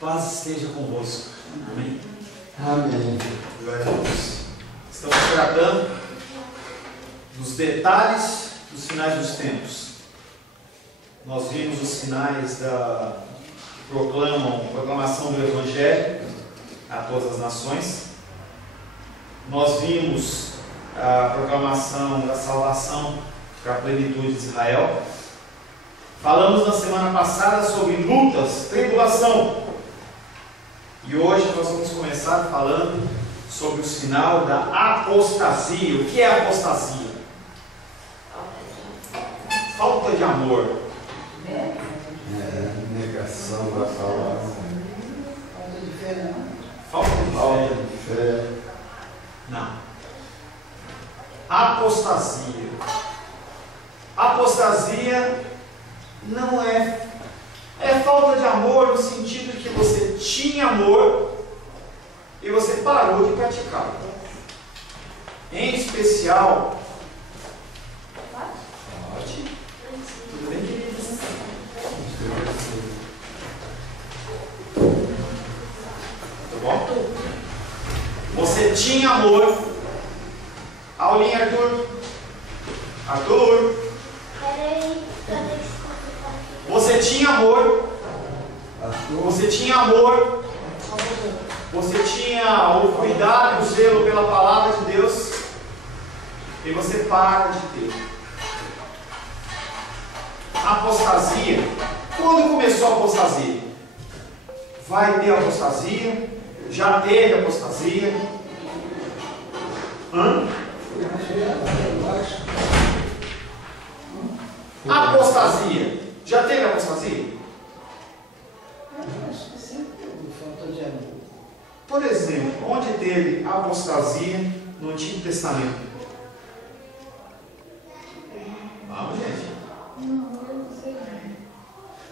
Paz esteja convosco. Amém. Amém. Glória a Deus. Estamos tratando dos detalhes dos sinais dos tempos. Nós vimos os sinais que proclamam a proclamação do Evangelho a todas as nações. Nós vimos a proclamação da salvação para a plenitude de Israel. Falamos na semana passada sobre lutas, tribulação. E hoje nós vamos começar falando sobre o sinal da apostasia. O que é apostasia? Falta de amor. Negação da salvação. Falta de fé, não? Falta de fé. Não. Apostasia. Apostasia não é falta de amor no sentido que você tinha amor e você parou de praticá-lo. Em especial, pode? Tudo bem, queridos? Tá bom? Você tinha amor. Aulinha, Arthur. Arthur. Você tinha amor. Você tinha amor. Você tinha o cuidado e o zelo pela palavra de Deus. E você para de ter. Apostasia. Quando começou a apostasia? Vai ter apostasia? Já teve apostasia? Apostasia. Já teve apostasia? Acho que sempre teve falta de amor. Por exemplo, onde teve apostasia no Antigo Testamento? Vamos, gente.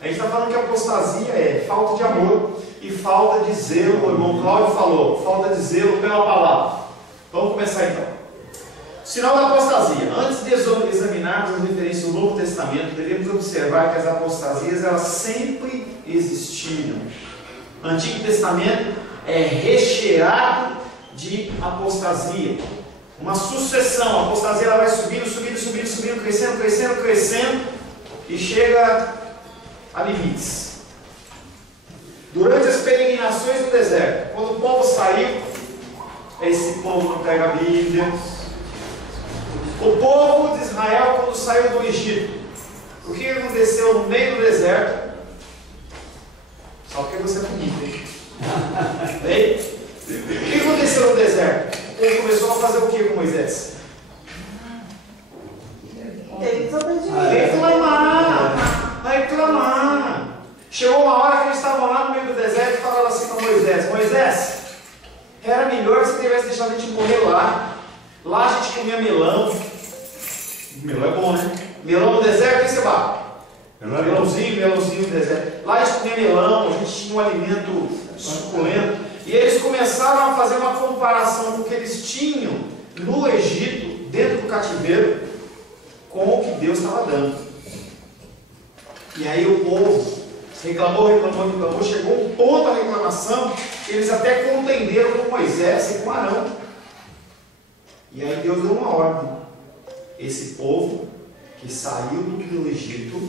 A gente está falando que apostasia é falta de amor e falta de zelo. O irmão Cláudio falou, falta de zelo pela palavra. Vamos começar então. Sinal da apostasia. Antes de examinarmos as referências do Novo Testamento, devemos observar que as apostasias elas sempre existiram. O Antigo Testamento é recheado de apostasia. Uma sucessão. A apostasia ela vai subindo, crescendo e chega a limites. Durante as peregrinações do deserto, quando o povo saiu, esse povo não pega a Bíblia. O povo de Israel, quando saiu do Egito, o que aconteceu no meio do deserto? Só porque você é bonito, hein? O que aconteceu no deserto? O povo começou a fazer o que com Moisés? Reclamar. Chegou uma hora que eles estavam lá no meio do deserto e falaram assim para Moisés: Moisés, era melhor que você tivesse deixado a gente morrer lá. Lá a gente comia melão. Melão é bom, né? Melão no deserto, aí você vai. Melãozinho no deserto. Lá a gente comia melão, a gente tinha um alimento suculento. E eles começaram a fazer uma comparação do que eles tinham no Egito, dentro do cativeiro, com o que Deus estava dando. E aí o povo reclamou, chegou um ponto da reclamação, que eles até contenderam com Moisés e com Arão. E aí Deus deu uma ordem. Esse povo que saiu do Egito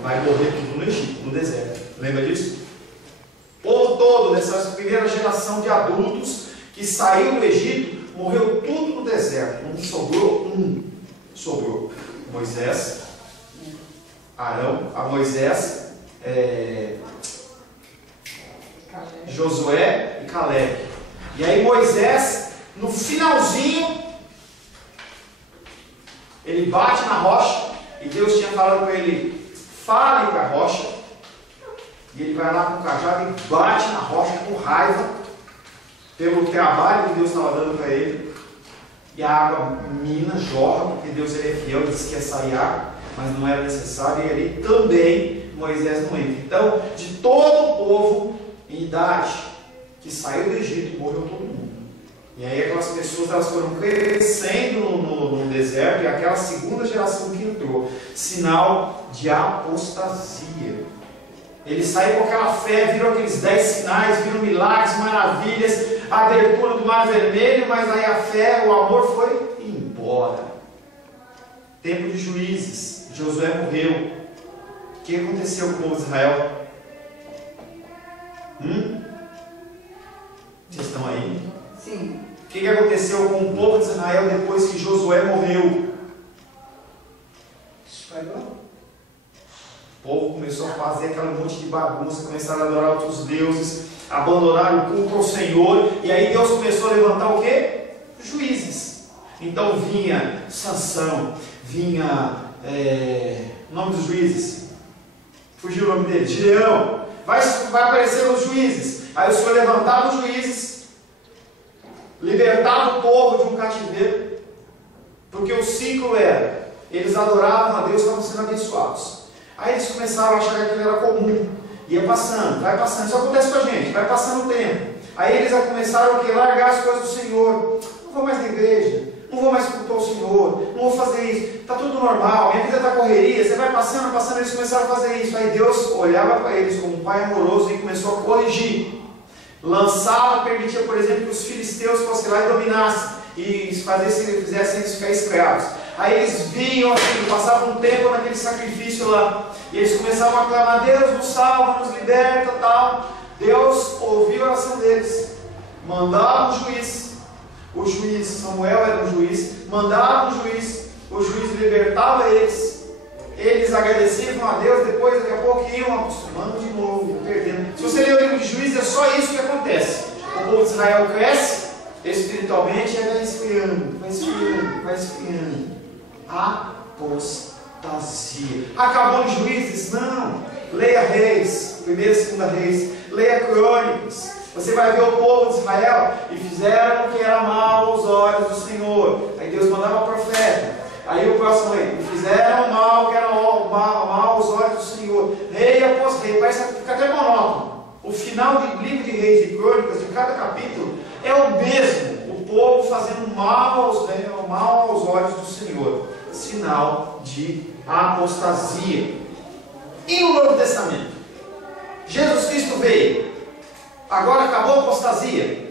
vai morrer tudo no Egito, no deserto. Lembra disso? O povo todo, dessa primeira geração de adultos que saiu do Egito, morreu tudo no deserto. Não sobrou um. Sobrou Moisés, Arão, Josué e Caleb. E aí Moisés, no finalzinho, ele bate na rocha, e Deus tinha falado para ele: fale para a rocha. E ele vai lá com o cajado e bate na rocha com raiva, pelo trabalho que Deus estava dando para ele. E a água jorra, porque Deus é fiel, disse que ia sair água, mas não era necessário. E ali também Moisés não entra. Então, de todo o povo em idade que saiu do Egito, morreu todo mundo. E aí aquelas pessoas elas foram crescendo no deserto, e aquela segunda geração que entrou, sinal de apostasia. Eles saíram com aquela fé, viram aqueles 10 sinais, viram milagres, maravilhas, a abertura do mar vermelho, mas aí a fé, o amor foi embora. Tempo de Juízes, Josué morreu. O que aconteceu com o povo de Israel? Vocês estão aí? Sim. O que aconteceu com o povo de Israel depois que Josué morreu? Espalhou? O povo começou a fazer aquele monte de bagunça, começaram a adorar outros deuses, abandonaram o culto ao Senhor, e aí Deus começou a levantar o quê? Juízes. Então vinha Sansão, vinha o nome dos juízes, fugiu o nome dele, Gideão, vai aparecer os juízes. Aí o Senhor levantava os juízes, libertava o povo de um cativeiro, porque o ciclo era, eles adoravam a Deus, estavam sendo abençoados. Aí eles começaram a achar que aquilo era comum, ia passando, vai passando, isso acontece com a gente, vai passando o tempo. Aí eles começaram a largar as coisas do Senhor, não vou mais na igreja, não vou mais cultuar o Senhor, não vou fazer isso, está tudo normal, minha vida está correria, você vai passando, eles começaram a fazer isso. Aí Deus olhava para eles como um pai amoroso e começou a corrigir. Lançava, permitia, por exemplo, que os filisteus fossem lá e dominassem, e fizessem eles ficar escravos. Aí eles vinham assim, passavam um tempo naquele sacrifício lá, e eles começavam a clamar: Deus nos salva, nos liberta, tal. Deus ouviu a oração deles, mandava um juiz, o juiz, Samuel era um juiz, mandava um juiz, o juiz libertava eles agradeciam a Deus, depois daqui a pouco iam acostumando de novo, perdendo. Se você ler o livro de Juízes, é só isso que acontece. O povo de Israel cresce espiritualmente e vai esfriando, vai esfriando, vai esfriando. Apostasia. Acabou em Juízes? Não. Leia Reis, 1ª e 2ª Reis, leia Crônicas. Você vai ver o povo de Israel e fizeram o que era mal aos olhos do Senhor. Aí Deus mandava profeta. Aí o próximo rei, fizeram mal que era mal aos olhos do Senhor. Rei após rei, parece que fica até monótono. O final do livro de Reis e Crônicas, de cada capítulo, é o mesmo. O povo fazendo mal aos olhos do Senhor. Sinal de apostasia. E no Novo Testamento? Jesus Cristo veio. Agora acabou a apostasia.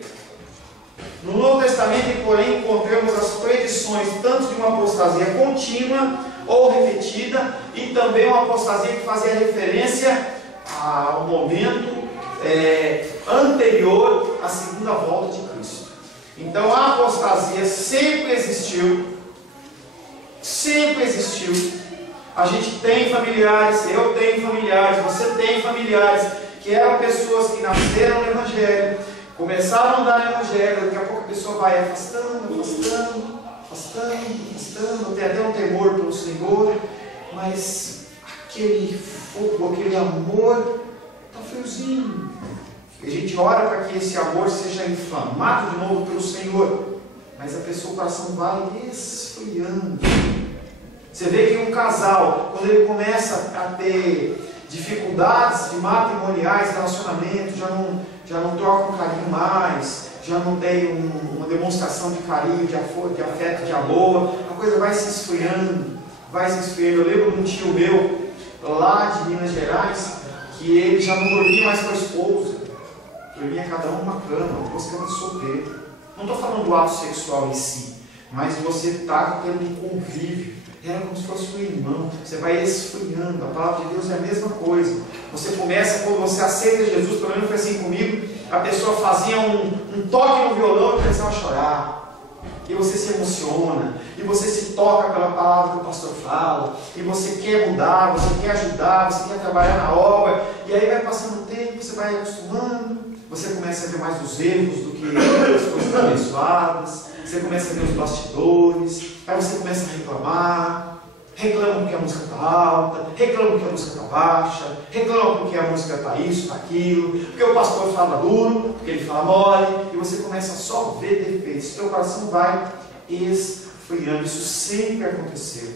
No Novo Testamento, porém, encontramos as predições tanto de uma apostasia contínua ou repetida, e também uma apostasia que fazia referência ao momento anterior à segunda volta de Cristo. Então a apostasia sempre existiu. Sempre existiu. A gente tem familiares, eu tenho familiares, você tem familiares, que eram pessoas que nasceram no Evangelho, começaram a andar no Evangelho, daqui a pouco a pessoa vai afastando, tem até um temor pelo Senhor, mas aquele fogo, aquele amor está friozinho. A gente ora para que esse amor seja inflamado de novo pelo Senhor, mas a pessoa, o coração vai esfriando. Você vê que um casal, quando ele começa a ter dificuldades de matrimoniais, relacionamentos, já não troca um carinho mais, já não tem uma demonstração de carinho, de afeto, de amor, a coisa vai se esfriando, vai se esfriando. Eu lembro de um tio meu, lá de Minas Gerais, que ele já não dormia mais com a esposa, dormia cada um numa cama, fosse cama de solteiro. Não estou falando do ato sexual em si, mas de você estar tendo um convívio. Era como se fosse um irmão, você vai esfriando. A palavra de Deus é a mesma coisa. Você começa, quando você aceita Jesus, pelo menos foi assim comigo, a pessoa fazia um toque no violão e começava a chorar. E você se emociona, e você se toca pela palavra que o pastor fala, e você quer mudar, você quer ajudar, você quer trabalhar na obra, e aí vai passando o tempo, você vai acostumando, você começa a ver mais os erros do que as coisas abençoadas, você começa a ver os bastidores, aí você começa a reclama porque a música está alta, reclama porque a música está baixa, reclama porque a música está isso, está aquilo, porque o pastor fala duro, porque ele fala mole, e você começa a só ver defeitos, seu coração vai esfriando. Isso sempre aconteceu,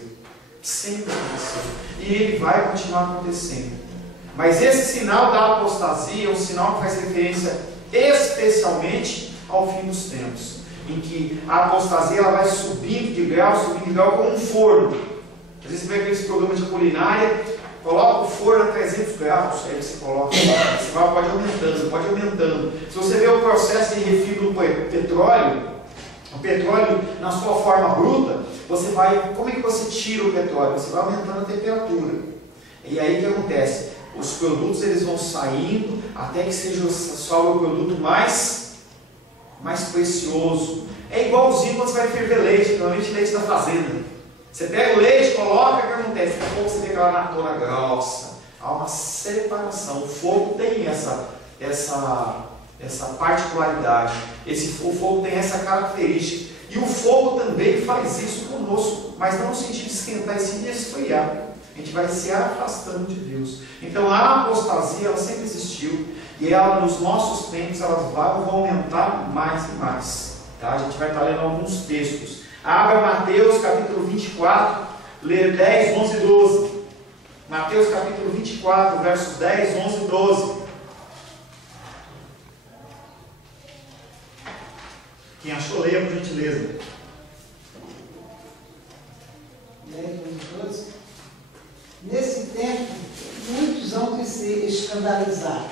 e ele vai continuar acontecendo. Mas esse sinal da apostasia é um sinal que faz referência especialmente ao fim dos tempos, em que a apostasia ela vai subindo de grau como um forno. Às vezes você vê aqueles programas de culinária, coloca o forno a 300 graus, aí você coloca lá, você pode aumentando. Se você vê o processo de refino do petróleo, o petróleo na sua forma bruta, você vai, como é que você tira o petróleo? Você vai aumentando a temperatura. E aí o que acontece? Os produtos eles vão saindo até que seja só o produto mais precioso. É igualzinho quando você vai ferver leite, principalmente leite da fazenda. Você pega o leite, coloca, o que acontece? Daqui a pouco você vê aquela natura grossa. Há uma separação. O fogo tem essa particularidade. O fogo tem essa característica. E o fogo também faz isso conosco, mas não no sentido de esquentar e sim de esfriar. A gente vai se afastando de Deus. Então a apostasia ela sempre existiu e ela nos nossos tempos ela vai aumentar mais e mais. Tá? A gente vai estar lendo alguns textos. Abra Mateus capítulo 24, lê 10, 11 e 12. Mateus capítulo 24, versos 10, 11 e 12. Quem achou, leia por gentileza. 10, 11, 12. Nesse tempo, muitos hão de se escandalizar,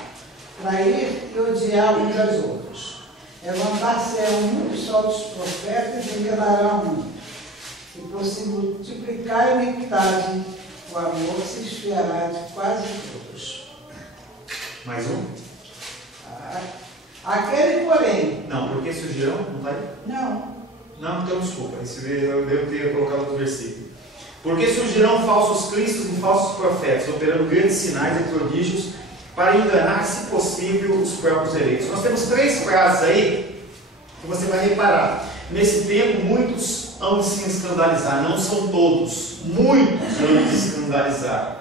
trair e odiar uns aos outros. Levantar-se-ão muitos falsos profetas e enganarão muitos. E por se multiplicar a iniquidade, o amor se esfriará de quase todos. Mais um? Aquele, porém... Não, porque surgirão? Não está aí? Não, então desculpa. Eu devo ter colocado outro versículo. Porque surgirão falsos cristos e falsos profetas, operando grandes sinais e prodígios, para enganar, se possível, os próprios eleitos. Nós temos 3 frases aí, que você vai reparar. Nesse tempo, muitos hão de se escandalizar, não são todos, muitos hão de se escandalizar.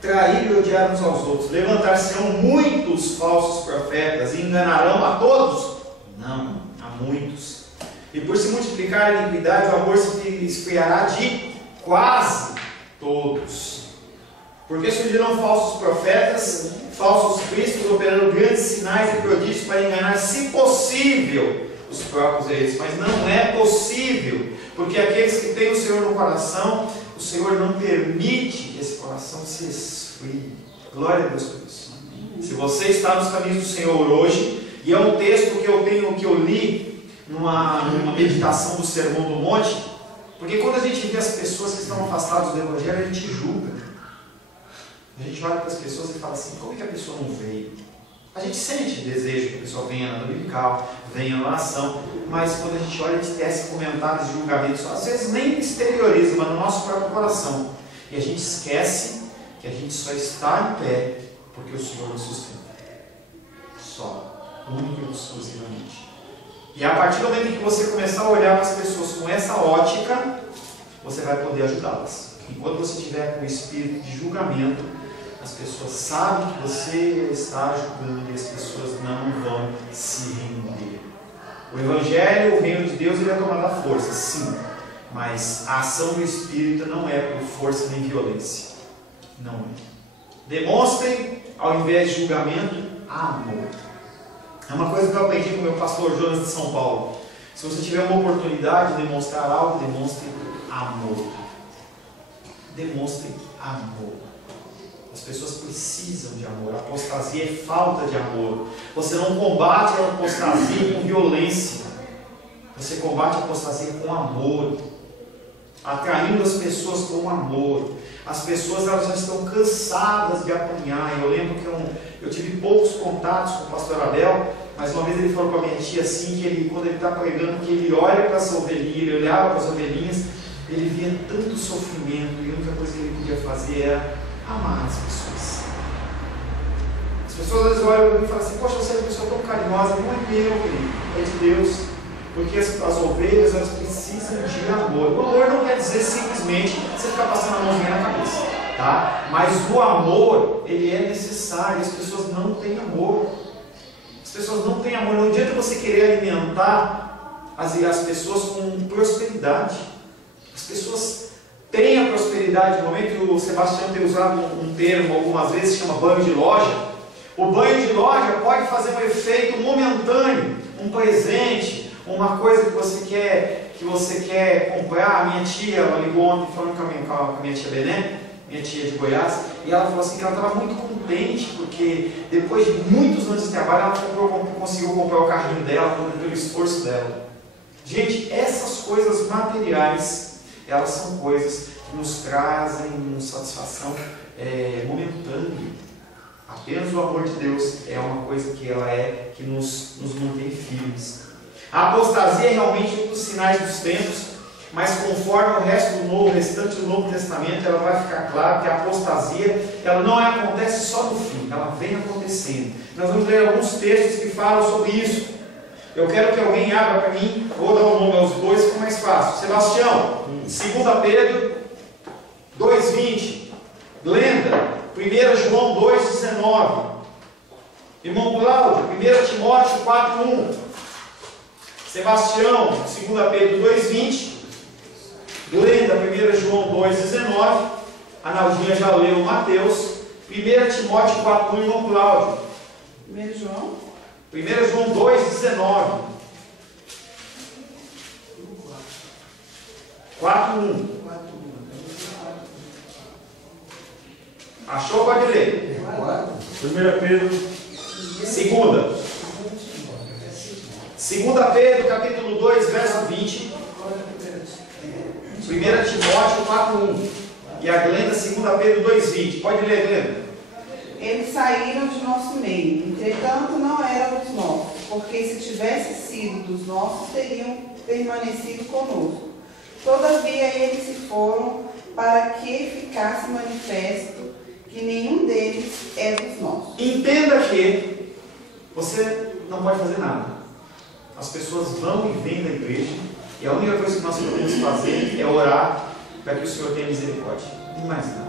Trair e odiar uns aos outros, levantar-se-ão muitos falsos profetas e enganarão a todos? Não, a muitos. E por se multiplicar a iniquidade, o amor se esfriará de quase todos. Porque surgirão falsos profetas, falsos cristos, operando grandes sinais e prodígios para enganar, se possível, os próprios eleitos. Mas não é possível, porque aqueles que têm o Senhor no coração, o Senhor não permite que esse coração se esfrie. Glória a Deus por isso. Se você está nos caminhos do Senhor hoje, e é um texto que eu li numa meditação do Sermão do Monte, porque quando a gente vê as pessoas que estão afastadas do Evangelho, a gente julga. A gente olha para as pessoas e fala assim, como é que a pessoa não veio? A gente sente desejo que a pessoa venha na dominical, venha na oração, mas quando a gente olha, a gente tece comentários de julgamentos, às vezes nem exterioriza, mas no nosso próprio coração. E a gente esquece que a gente só está em pé porque o Senhor nos sustenta. Só, único e exclusivamente. E a partir do momento em que você começar a olhar para as pessoas com essa ótica, você vai poder ajudá-las. Enquanto você estiver com o espírito de julgamento, as pessoas sabem que você está julgando e as pessoas não vão se render. O Evangelho, o reino de Deus, ele é tomar da força, sim. Mas a ação do Espírito não é por força nem violência. Não é. Demonstrem, ao invés de julgamento, amor. É uma coisa que eu aprendi com o meu pastor Jonas de São Paulo. Se você tiver uma oportunidade de demonstrar algo, demonstre amor. Demonstre amor. As pessoas precisam de amor. A apostasia é falta de amor. Você não combate a apostasia com violência. Você combate a apostasia com amor. Atraindo as pessoas com amor. As pessoas elas já estão cansadas de apanhar. Eu lembro que eu tive poucos contatos com o pastor Abel, mas uma vez ele falou para a minha tia assim, que quando ele está pregando, que ele olha para as ovelhinhas, ele olhava para as ovelhinhas, ele via tanto sofrimento, e a única coisa que ele podia fazer era amar as pessoas. As pessoas às vezes olham para mim e falam assim, poxa, você é uma pessoa tão carinhosa. Não é meu, querido, é de Deus. Porque as ovelhas, elas precisam de amor. O amor não quer dizer simplesmente você ficar passando a mãozinha na cabeça, tá? Mas o amor, ele é necessário. As pessoas não têm amor. As pessoas não têm amor. Não adianta você querer alimentar as pessoas com prosperidade. As pessoas têm a prosperidade. No momento que o Sebastião tem usado um termo algumas vezes, chama banho de loja. O banho de loja pode fazer um efeito momentâneo, um presente, uma coisa que você quer comprar. A minha tia, ela ligou ontem falando com a minha tia Bené, minha tia de Goiás, e ela falou assim que ela estava muito contente, porque depois de muitos anos de trabalho, ela conseguiu comprar o carrinho dela, pelo esforço dela. Gente, essas coisas materiais, elas são coisas que nos trazem uma satisfação momentânea. Apenas o amor de Deus é uma coisa que nos mantém firmes. A apostasia é realmente um dos sinais dos tempos, mas conforme o restante do Novo Testamento, ela vai ficar claro que a apostasia, ela não acontece só no fim, ela vem acontecendo. Nós vamos ler alguns textos que falam sobre isso. Eu quero que alguém abra para mim, vou dar o nome aos dois, fica mais fácil. Sebastião, 2 Pedro 2,20. Glenda, 1 João 2,19. Irmão Cláudio, 1 Timóteo 4,1. Sebastião, 2 Pedro 2,20. Glenda, 1 João 2,19. A Naldinha já leu Mateus. 1 Timóteo 4,1, irmão Cláudio. 1 João 2,19. 4,1. Achou? Pode ler. 1 Pedro. 2 Pedro, capítulo 2, verso 20. 1 Timóteo 4,1. E a Glenda, 2 Pedro 2,20. Pode ler, Glenda. Eles saíram de nosso meio, entretanto não eram dos nossos, porque se tivesse sido dos nossos, teriam permanecido conosco. Todavia eles se foram para que ficasse manifesto que nenhum deles é dos nossos. Entenda que você não pode fazer nada. As pessoas vão e vêm da igreja, e a única coisa que nós podemos fazer é orar para que o Senhor tenha misericórdia. Não mais nada.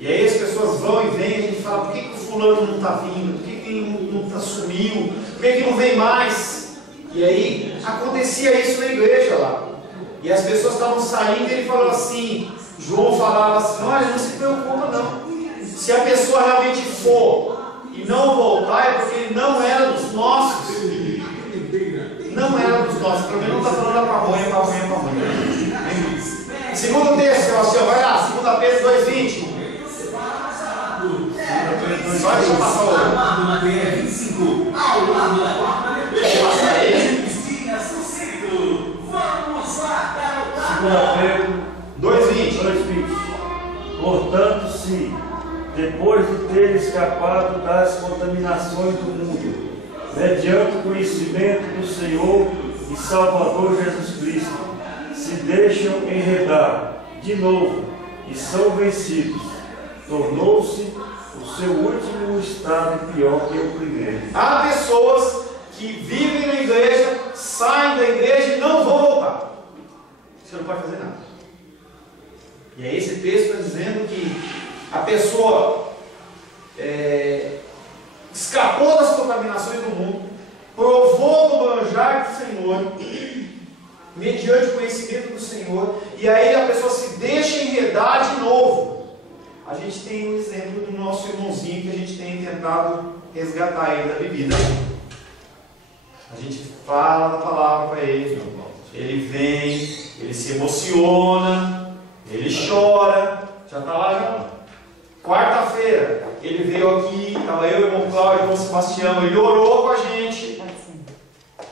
E aí as pessoas vão e vêm, e a gente fala, por que o fulano não está vindo? Por que ele não está sumiu? Por que não vem mais? E aí acontecia isso na igreja lá. E as pessoas estavam saindo e ele falou assim, João falava assim, olha, não se preocupa não. Se a pessoa realmente for e não voltar, é porque ele não era dos nossos. Não era dos nossos. Pelo menos não está falando da pamonha. Segundo texto, Sebastião, vai lá, 2 Pedro 2,20. Só deixa eu passar o olho. Passa aí. 2 Pedro 2,20. Portanto, se depois de ter escapado das contaminações do mundo, mediante o conhecimento do Senhor e Salvador Jesus Cristo, se deixam enredar de novo e são vencidos, tornou-se o seu último estado pior que o primeiro. Há pessoas que vivem na igreja, saem da igreja e não vão voltar. Você não pode fazer nada. E aí esse texto está dizendo que a pessoa escapou das contaminações do mundo, provou do manjar do Senhor, mediante o conhecimento do Senhor, e aí a pessoa se deixa enredar de novo. A gente tem um exemplo do nosso irmãozinho que a gente tem tentado resgatar ele da bebida. A gente fala da palavra para ele, ele vem, ele se emociona, ele chora, já está lá já. Quarta-feira, ele veio aqui, estava eu, o irmão Cláudio, o irmão Sebastião, ele orou com a gente.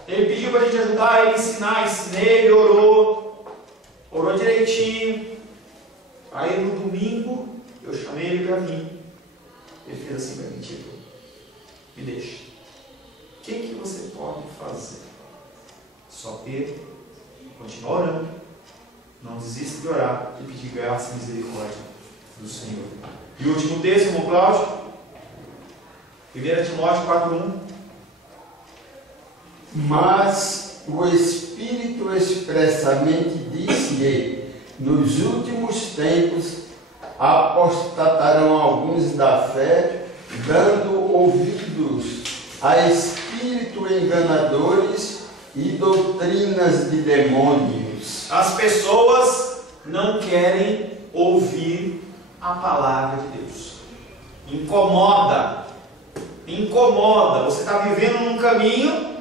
Ele pediu para a gente ajudar ele a ensinar, ensinei, ele orou direitinho. Aí no domingo, eu chamei ele para vir. Ele fez assim para mim, tipo, me deixa. O que você pode fazer? Só ter, continuar orando, não desista de orar e pedir graça e misericórdia do Senhor. E o último texto, irmão Cláudio, 1 Timóteo 4,1. Mas o Espírito expressamente disse: nos últimos tempos apostatarão alguns da fé, dando ouvidos a espíritos enganadores e doutrinas de demônios. As pessoas não querem ouvir a palavra de Deus. Incomoda. Você está vivendo num caminho,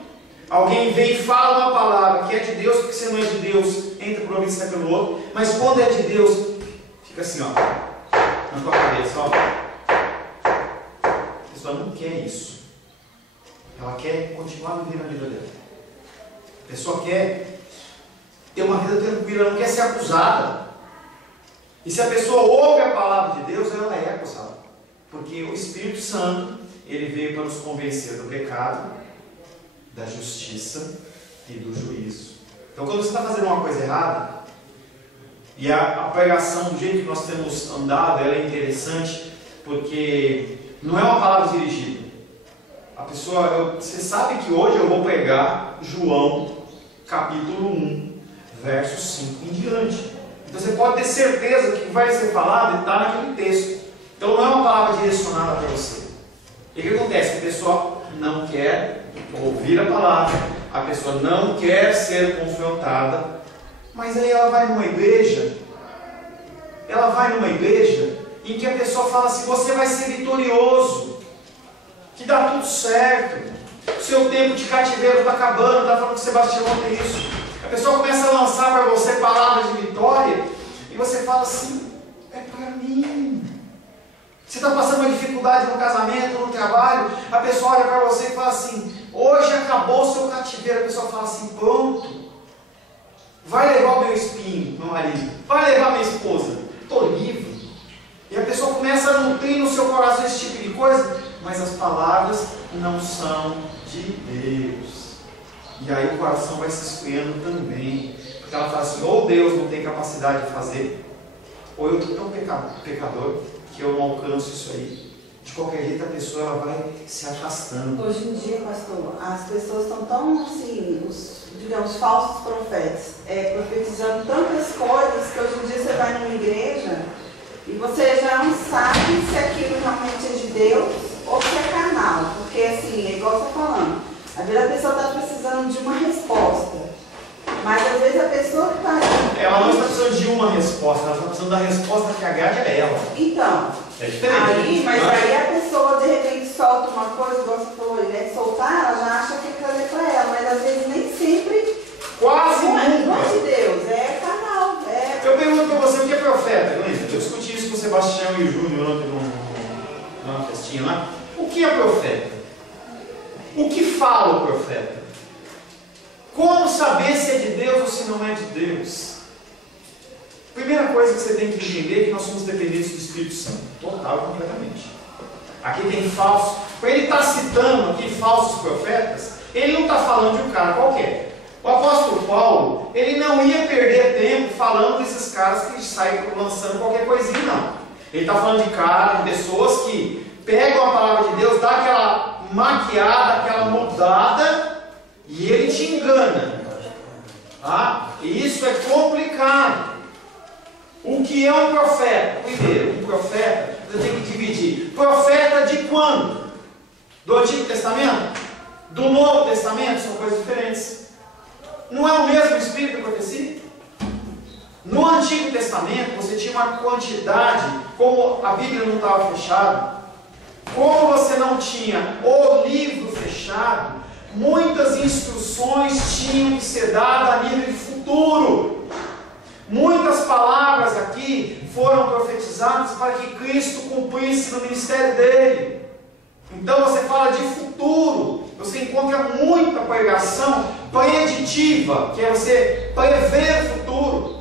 alguém vem e fala uma palavra que é de Deus, porque você não é de Deus, entra por um e sai pelo outro. Mas quando é de Deus, fica assim, ó. na tua cabeça, ó. A pessoa não quer isso. Ela quer continuar vivendo a vida dela. A pessoa quer ter uma vida tranquila, ela não quer ser acusada. E se a pessoa ouve a palavra de Deus, ela é acusada. Porque o Espírito Santo, ele veio para nos convencer do pecado, da justiça e do juízo. Então, quando você está fazendo uma coisa errada, e a pregação, do jeito que nós temos andado, ela é interessante, porque não é uma palavra dirigida. A pessoa, você sabe que hoje eu vou pregar João, capítulo 1, verso 5 em diante. Então você pode ter certeza que vai ser falado e está naquele texto. Então não é uma palavra direcionada para você. E o que acontece? A pessoa não quer ouvir a palavra, a pessoa não quer ser confrontada, mas aí ela vai numa igreja em que a pessoa fala assim, você vai ser vitorioso, que dá tudo certo, seu tempo de cativeiro está acabando, está falando que Sebastião ontem isso. A pessoa começa a lançar para você palavras de vitória, e você fala assim, é para mim. Você está passando uma dificuldade no casamento, no trabalho, a pessoa olha para você e fala assim, hoje acabou o seu cativeiro. A pessoa fala assim, pronto, vai levar o meu espinho, meu marido, vai levar minha esposa, estou livre. E a pessoa começa a nutrir no seu coração esse tipo de coisa, mas as palavras não são de Deus. E aí o coração vai se esfriando também, porque ela fala assim, ou Deus não tem capacidade de fazer, ou eu estou tão pecador que eu não alcanço isso aí. De qualquer jeito a pessoa ela vai se afastando. Hoje em dia, pastor, as pessoas estão tão assim, digamos, falsos profetas, profetizando tantas coisas que hoje em dia você vai numa igreja e você já não sabe se aquilo realmente é de Deus ou se é carnal. Porque assim, é igual você está falando, às vezes a pessoa está precisando de uma resposta, mas às vezes a pessoa que está ali... Ela não está precisando de uma resposta, ela está precisando da resposta que agrade a ela. Então, é diferente. Aí a pessoa de repente solta uma coisa, igual você falou, né? Soltar, ela já acha que aquilo é para ela, mas às vezes nem sempre. Quase não nunca. Não é de Deus, é canal. Eu pergunto para você o que é profeta, lembra? Eu discuti isso com o Sebastião e o Júnior ontem numa festinha lá. O que é profeta? O que fala o profeta? Como saber se é de Deus ou se não é de Deus? Primeira coisa que você tem que entender é que nós somos dependentes do Espírito Santo, total e completamente. Aqui tem falso. Quando ele está citando aqui falsos profetas, ele não está falando de um cara qualquer. O apóstolo Paulo, ele não ia perder tempo falando desses caras que saem lançando qualquer coisinha, não. Ele está falando de caras, de pessoas que pegam a palavra de Deus, dá aquela maquiada, aquela mudada, e ele te engana. Tá? E isso é complicado. O que é um profeta? Primeiro, um profeta, você tem que dividir. Profeta de quando? Do Antigo Testamento? Do Novo Testamento? São coisas diferentes. Não é o mesmo espírito da profecia? No Antigo Testamento, você tinha uma quantidade, como a Bíblia não estava fechada, como você não tinha o livro fechado, muitas instruções tinham que ser dadas a nível de futuro. Muitas palavras aqui foram profetizadas para que Cristo cumprisse no ministério dele. Então você fala de futuro. Você encontra muita pregação preditiva, que é você prever o futuro.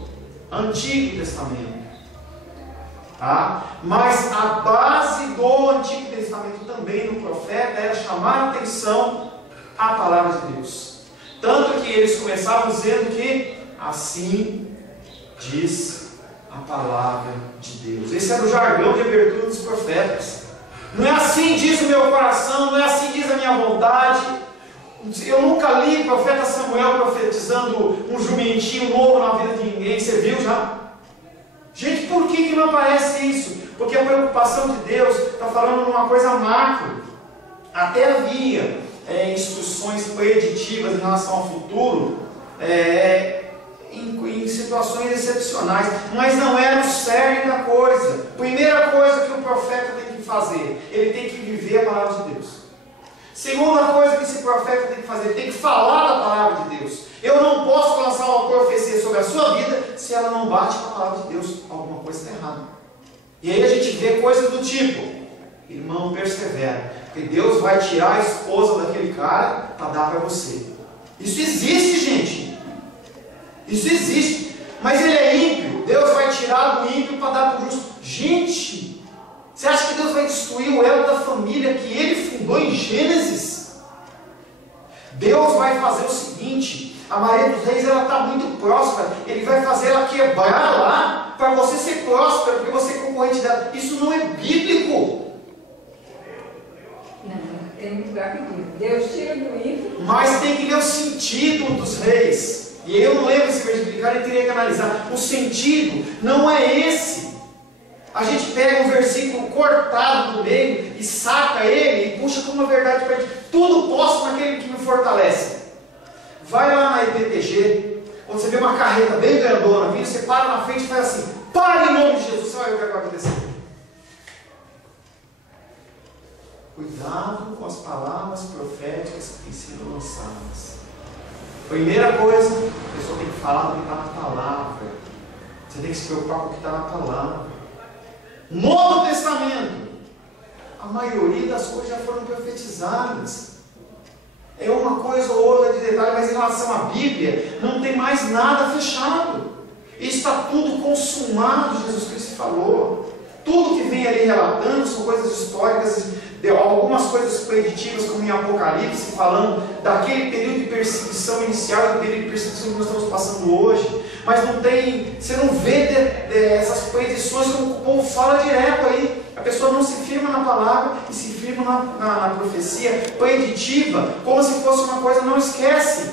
Antigo Testamento. Tá? Mas a base do Antigo Testamento também no profeta era chamar a atenção à palavra de Deus. Tanto que eles começavam dizendo que assim diz a palavra de Deus. Esse era o jargão de abertura dos profetas. Não é assim diz o meu coração, não é assim diz a minha vontade. Eu nunca li o profeta Samuel profetizando um jumentinho novo na vida de ninguém. Você viu já? Gente, por que não aparece isso? Porque a preocupação de Deus está falando numa coisa macro. Até havia instruções preditivas em relação ao futuro, em situações excepcionais, mas não era o cerne da coisa. Primeira coisa que o profeta tem que fazer, ele tem que viver a palavra de Deus. Segunda coisa que esse profeta tem que fazer, ele tem que falar da palavra de Deus. Eu não posso lançar uma profecia sobre a sua vida se ela não bate com a palavra de Deus. Alguma coisa está errada. E aí a gente vê vê coisas do tipo: irmão, persevera, porque Deus vai tirar a esposa daquele cara para dar para você. Isso existe, gente. Isso existe. Mas ele é ímpio. Deus vai tirar do ímpio para dar para o justo. Gente, você acha que Deus vai destruir o elo da família que ele fundou em Gênesis? Deus vai fazer o seguinte: a Maria dos Reis, ela está muito próspera. Ele vai fazer ela quebrar lá para você ser próspero, porque você é concorrente dela. Isso não é bíblico. Não, tem um lugar que diz: Deus tira do ímpio. Mas tem que ler o sentido dos reis. E eu não lembro esse versículo, cara, eu teria que analisar. O sentido não é esse. A gente pega um versículo cortado do meio e saca ele e puxa como uma verdade para gente. Tudo posso naquele que me fortalece. Vai lá na IPTG, quando você vê uma carreta bem grandona vindo, você para na frente e faz assim: para em nome de Jesus, você vai ver o que vai acontecer. Cuidado com as palavras proféticas que têm sido lançadas. Primeira coisa, a pessoa tem que falar do que está na palavra. Você tem que se preocupar com o que está na palavra. Novo Testamento, a maioria das coisas já foram profetizadas. É uma coisa ou outra de detalhe, mas em relação à Bíblia, não tem mais nada fechado. Está tudo consumado, Jesus Cristo falou. Tudo que vem ali relatando são coisas históricas, algumas coisas preditivas, como em Apocalipse, falando daquele período de perseguição inicial, do período de perseguição que nós estamos passando hoje. Mas não tem, você não vê essas predições como o povo fala direto aí. A pessoa não se firma na palavra e se firma na profecia preditiva, como se fosse uma coisa. Não esquece,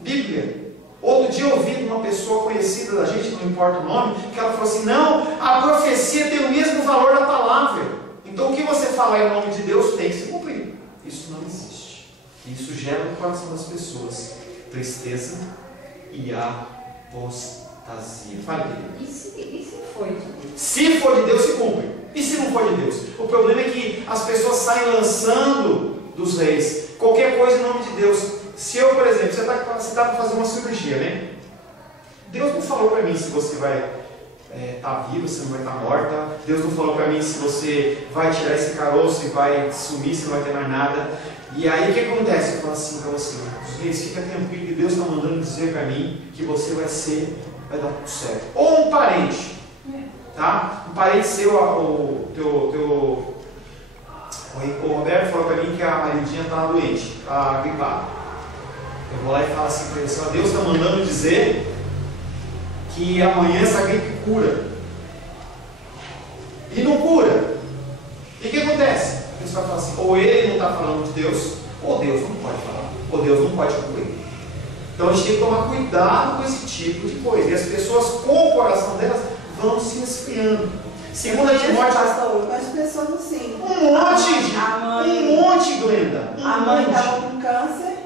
Bíblia. Outro dia eu ouvi de uma pessoa conhecida da gente, não importa o nome, que ela falou assim: não, a profecia tem o mesmo valor da palavra. Então o que você falar em nome de Deus tem que se cumprir. Isso não existe. Isso gera no coração das pessoas tristeza e apostasia. Fale, querido. E se foi de Deus? Se for de Deus, se cumpre. E se não for de Deus? O problema é que as pessoas saem lançando dos reis qualquer coisa em nome de Deus. Se eu, por exemplo, você está para fazer uma cirurgia, né? Deus não falou para mim se você vai estar viva, se não vai estar morta. Deus não falou para mim se você vai tirar esse caroço e vai sumir, se não vai ter mais nada. E aí o que acontece? Eu falo assim para você: os reis, fica tranquilo que Deus está mandando dizer para mim que você vai dar tudo certo. Ou um parente, tá? Um parente seu, o Roberto falou para mim que a Maridinha está doente, está gripada. Eu vou lá e falo assim para ele: assim, Deus está mandando dizer que amanhã essa gripe cura. E não cura. E o que acontece? A pessoa vai falar assim: ou ele não está falando de Deus, ou Deus não pode falar, ou Deus não pode cumprir. Então a gente tem que tomar cuidado com esse tipo de coisa. E as pessoas, com o coração delas, vão se esfriando. Segunda Timóteo, pastor, mas pessoas assim. Um monte, Glenda. A mãe estava com câncer,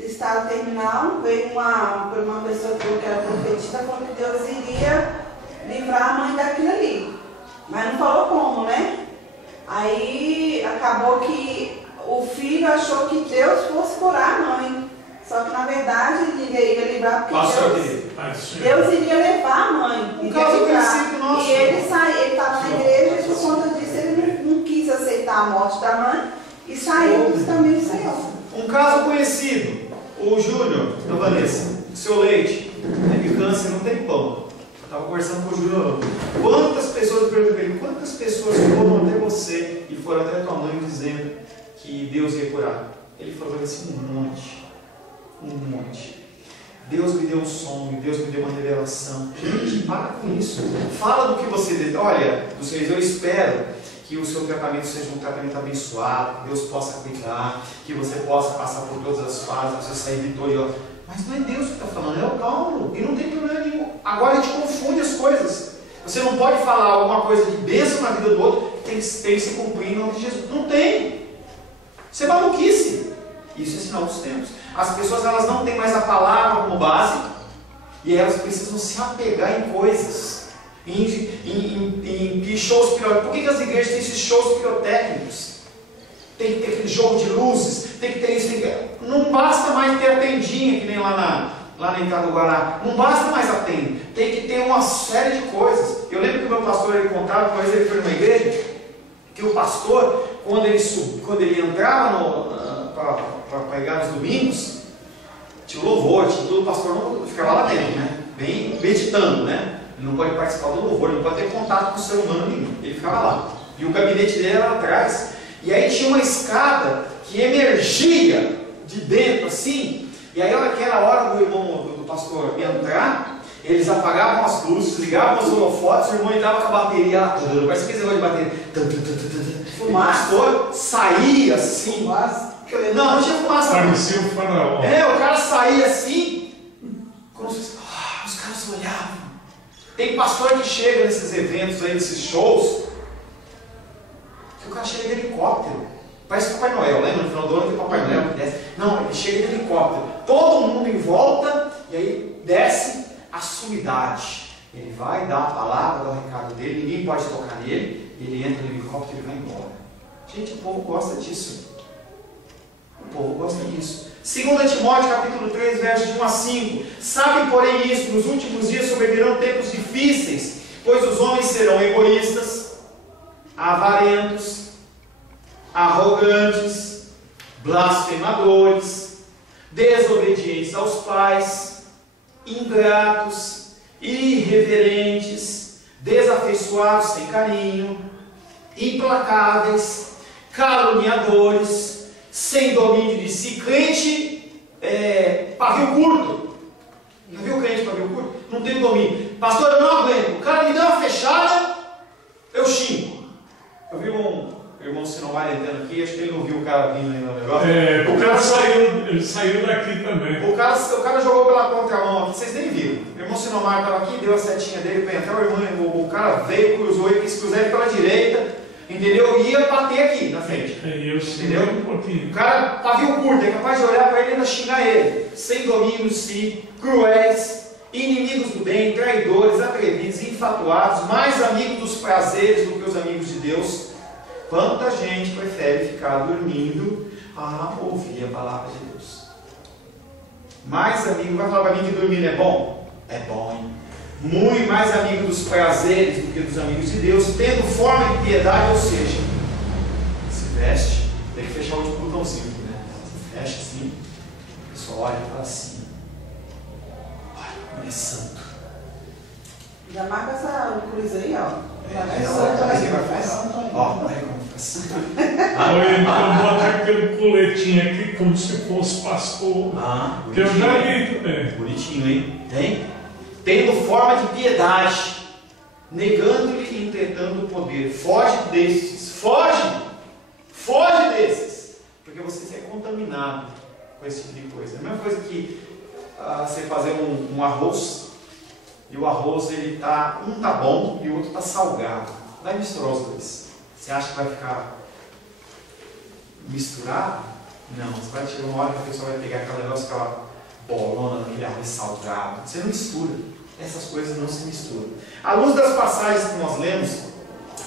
estado terminal, veio uma pessoa que era profetista, falou que Deus iria livrar a mãe daquilo ali. Mas não falou como, né? Aí acabou que o filho achou que Deus fosse curar a mãe. Só que na verdade ele iria livrar porque Deus iria levar a mãe. Um caso conhecido nosso. E ele estava na igreja e por conta disso ele não quis aceitar a morte da mãe e saiu dos caminhos do Senhor. Um caso conhecido, o Júnior, da Vanessa, seu Leite, teve câncer, não tem pão. Estava conversando com o Júnior. Quantas pessoas foram até você e foram até a tua mãe dizendo que Deus ia curar? Ele falou assim: um monte. Deus me deu um sonho, Deus me deu uma revelação. Gente, para com isso. Fala do que você... Olha, dos reis, eu espero que o seu tratamento seja um tratamento abençoado, que Deus possa cuidar, que você possa passar por todas as fases, você sair vitorioso. Mas não é Deus que está falando, é o Paulo. E não tem problema nenhum. Agora a gente confunde as coisas. Você não pode falar alguma coisa de bênção na vida do outro, tem que se cumprir em nome de Jesus. Não tem. Isso é maluquice. Isso é sinal dos tempos. As pessoas, elas não têm mais a palavra como base e elas precisam se apegar em coisas, em shows pirotécnicos. Por que as igrejas têm esses shows pirotécnicos? Tem que ter aquele jogo de luzes, tem que ter isso. Não basta mais ter a tendinha que nem lá lá na entrada do Guará. Não basta mais a tenda, tem que ter uma série de coisas. Eu lembro que o meu pastor, ele contava, uma vez ele foi numa igreja, que o pastor, quando ele entrava para pregar nos domingos, tinha o louvor, tinha tudo, o pastor não ficava lá dentro, né? Bem meditando, né? Ele não pode participar do louvor, ele não pode ter contato com o ser humano nenhum, ele ficava lá. E o gabinete dele era lá atrás. E aí tinha uma escada que emergia de dentro, assim. E aí, olha que era a hora do irmão, do pastor entrar, eles apagavam as luzes, ligavam os holofotes, o irmão entrava com a bateria lá, parece que esse negócio de bateria. O pastor saía assim. Não tinha fumaça. Parecia um faraó. O cara saía assim, como se, os caras olhavam. Tem pastor que chega nesses eventos aí, nesses shows, que o cara chega de helicóptero. Parece Papai Noel, lembra? No final do ano tem Papai Noel que desce. Não, ele chega de helicóptero. Todo mundo em volta, e aí desce a sumidade. Ele vai dar a palavra, dar o recado dele, ninguém pode tocar nele, ele entra no helicóptero e vai embora. Gente, o povo gosta disso. O povo gosta disso. 2 Timóteo capítulo 3, versos de 1 a 5. Sabem, porém, isso, nos últimos dias sobrevirão tempos difíceis, pois os homens serão egoístas, avarentos, arrogantes, blasfemadores, desobedientes aos pais, ingratos, irreverentes, desafeiçoados sem carinho, implacáveis, caluniadores, sem domínio de si, crente pavio curto. Já viu crente pavio curto? Não tem domínio. Pastor, eu não aguento. O cara me deu uma fechada, eu xingo. Eu vi um irmão Sinomar entrando aqui, acho que ele não viu o cara vindo aí no negócio. O cara ele saiu daqui também. O cara jogou pela contramão aqui, vocês nem viram. O irmão Sinomar estava aqui, deu a setinha dele para entrar, o cara veio, cruzou, ele quis cruzar ele pela direita. Entendeu? E ia bater aqui na frente. Entendeu? O cara pavio curto, é capaz de olhar para ele e ainda xingar ele. Sem domínio de si, cruéis, inimigos do bem, traidores, atrevidos, infatuados, mais amigos dos prazeres do que os amigos de Deus. Quanta gente prefere ficar dormindo a ouvir a palavra de Deus. Mais amigo, vai falar para mim que dormir é bom? É bom, hein? Muito mais amigo dos prazeres do que dos amigos de Deus, tendo forma de piedade, ou seja, se veste, tem que fechar o último botãozinho aqui, né? Se fecha assim, a pessoa olha e fala assim: olha, como é santo. Já marca essa cruz aí, ó. Olha como fica santo. Ou então bota aquele coletinho aqui como se fosse pastor. Que eu já vi também. Bonitinho, hein? Tem? Tendo forma de piedade, negando-lhe, entretanto, o poder. Foge desses, foge desses, porque você é contaminado com esse tipo de coisa. É a mesma coisa que você fazer um arroz, e o arroz ele tá bom e o outro tá salgado. Vai misturar os dois. Você acha que vai ficar misturado? Não, você vai chegar uma hora que a pessoa vai pegar aquela negócio, aquela bolona naquele arroz salgado. Você não mistura. Essas coisas não se misturam. À luz das passagens que nós lemos,